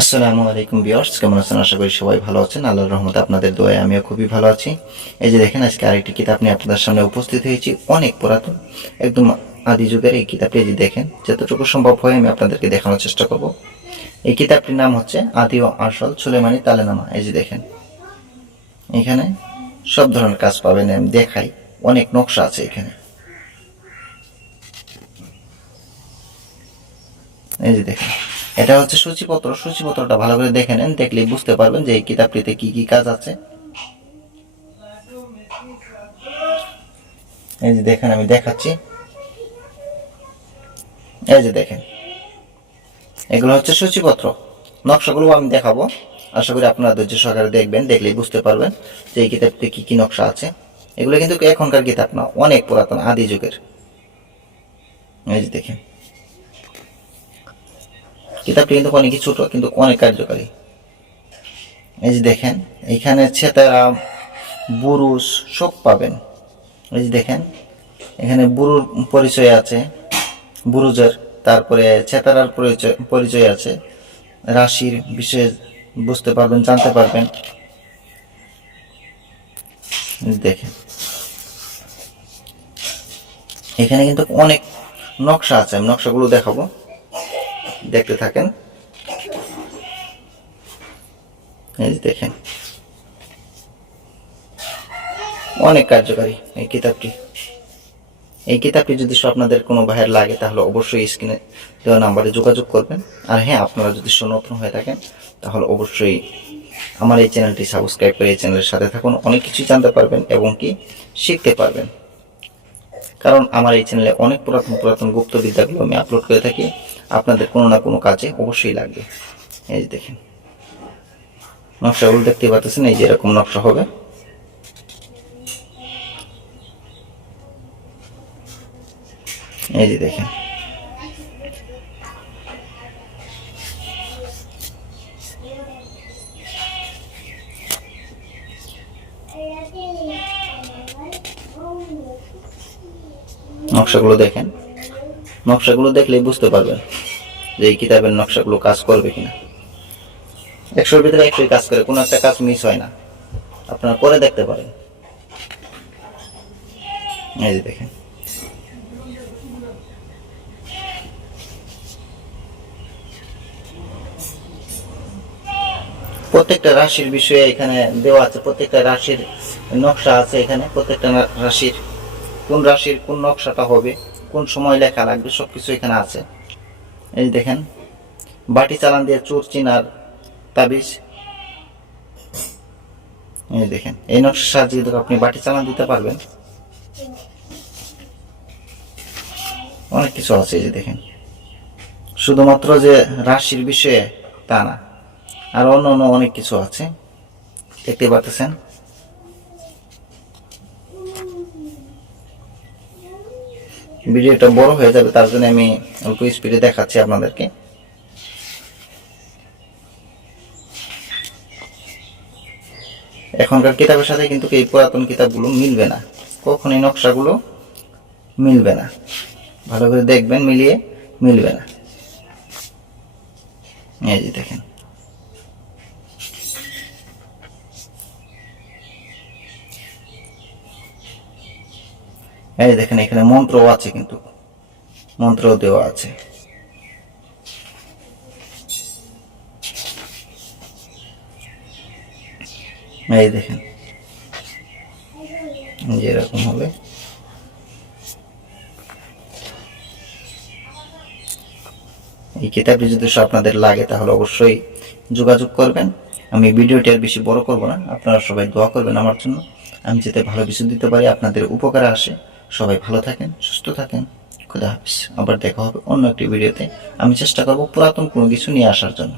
আসসালামু আলাইকুম বিয়ার্স কেমন আছেন? আশা করি সবাই ভালো আছেন। আল্লাহর রহমতে আপনাদের দোয়ায় আমিও খুবই ভালো আছি। এই যে দেখেন, আজকে আরেকটি কিতাব নিয়ে আপনাদের সামনে উপস্থিত হয়েছি। অনেক পুরাতন, একদম আদি যুগের এই কিতাবটি, এই যে দেখেন, যতটুকু সম্ভব হয় আমি আপনাদেরকে দেখানোর চেষ্টা করব। এই কিতাবটির নাম হচ্ছে আদি ও আসল সুলেমানি তালেনামা। এই যে দেখেন, এখানে সব ধরনের কাজ পাবেন, আমি দেখাই। অনেক নকশা আছে এখানে। এই যে দেখেন এটা হচ্ছে সূচিপত্র। সূচিপত্রটা ভালো করে দেখে নেন দেখলেই বুঝতে পারবেন যে এই কিতাবটিতে কি কি কাজ আছে। এই যে দেখেন, আমি দেখাচ্ছি। এই যে দেখেন, এগুলো হচ্ছে সূচিপত্র। নকশাগুলো আমি দেখাবো। আশা করি আপনারা ধৈর্য সহকারে দেখবেন, দেখলেই বুঝতে পারবেন যে এই কিতাবটিতে কি কি নকশা আছে। এগুলো কিন্তু এখনকার কিতাব না, অনেক পুরাতন, আদি যুগের। এই যে দেখেন কিতাবটি কিন্তু অনেকই ছোট, কিন্তু অনেক কার্যকারী। এই যে দেখেন, এখানে ছেতারা বুরুষ সব পাবেন। এই যে দেখেন, এখানে বুরুর পরিচয় আছে, বুরুজের, তারপরে ছেতারার পরিচয় পরিচয় আছে। রাশির বিষয়ে বুঝতে পারবেন, জানতে পারবেন। দেখেন, এখানে কিন্তু অনেক নকশা আছে, আমি নকশাগুলো দেখাবো। দেখতে থাকেন। এই যে দেখেন। অনেক কার্যকারী এই কিতাবটি। এই কিতাবটি যদি আপনাদের কোনো ভাইয়ের লাগে, তাহলে অবশ্যই স্ক্রিনে দেওয়া নাম্বারে যোগাযোগ করবেন। আর হ্যাঁ আপনারা যদি নতুন হয়ে থাকেন, তাহলে অবশ্যই আমার এই চ্যানেলটি সাবস্ক্রাইব করে এই চ্যানেলের সাথে থাকুন। অনেক কিছু জানতে পারবেন এবং কি শিখতে পারবেন। কারণ আমার এই চ্যানেলে অনেক পুরাতন পুরাতন গুপ্তবিদ্যাগুলো আমি আপলোড করে থাকি। আপনাদের কোনো না কোনো কাজে অবশ্যই লাগবে। এই যে দেখেন। নকশাগুলো দেখতে পাচ্ছেন, এই যে এরকম নকশা হবে। এই যে দেখেন। নকশাগুলো দেখেন। নকশাগুলো দেখলেই বুঝতে পারবেন। যে এই কিতাবের নকশাগুলো কাজ করবে কিনা। একশোর ভিতরে একশোই কাজ করে, কোনো একটা কাজ মিস হয় না। আপনারা করে দেখতে পারেন। এই যে দেখেন। প্রত্যেকটা রাশির বিষয়ে এখানে দেওয়া আছে, প্রত্যেকটা রাশির নকশা আছে এখানে, প্রত্যেকটা রাশির কোন রাশির কোন নকশাটা হবে, কোন সময় লেখা লাগবে, সবকিছু এখানে আছে। এই দেখেন, বাটি চালান দিয়ে চোর চিনার তাবিজ। এই দেখেন, এই নকশার সাহায্যে কিন্তু আপনি বাটি চালান দিতে পারবেন। অনেক কিছু আছে যে দেখেন। শুধুমাত্র যে রাশির বিষয়ে তা না, আর অন্য অন্য অনেক কিছু আছে। দেখতে পাচ্ছেন ভিডিওটা বড় হয়ে যাবে, তার জন্য আমি অল্প স্পিডে দেখাচ্ছি আপনাদেরকে। এখনকার কিতাবের সাথে কিন্তু এই পুরাতন কিতাবগুলো মিলবে না। কখনোই নকশাগুলো মিলবে না। ভালো করে দেখবেন, মিলিয়ে মিলবে না। এই যে দেখেন। এই দেখেন, এখানে মন্ত্রও আছে কিন্তু। মন্ত্র দেওয়া আছে। এই দেখেন যে এরকম হবে। এই কিতাবটি যদি আপনাদের লাগে, তাহলে অবশ্যই যোগাযোগ করবেন। আমি ভিডিওটি আর বেশি বড় করব না। আপনারা সবাই দোয়া করবেন আমার জন্য। আমি যাতে ভালো কিছু দিতে পারি, আপনাদের উপকারে আসে। সবাই ভালো থাকেন, সুস্থ থাকেন। খুদা হাফিজ। আবার দেখা হবে অন্য একটি ভিডিওতে। আমি চেষ্টা করব পুরাতন কোনো কিছু নিয়ে আসার জন্য।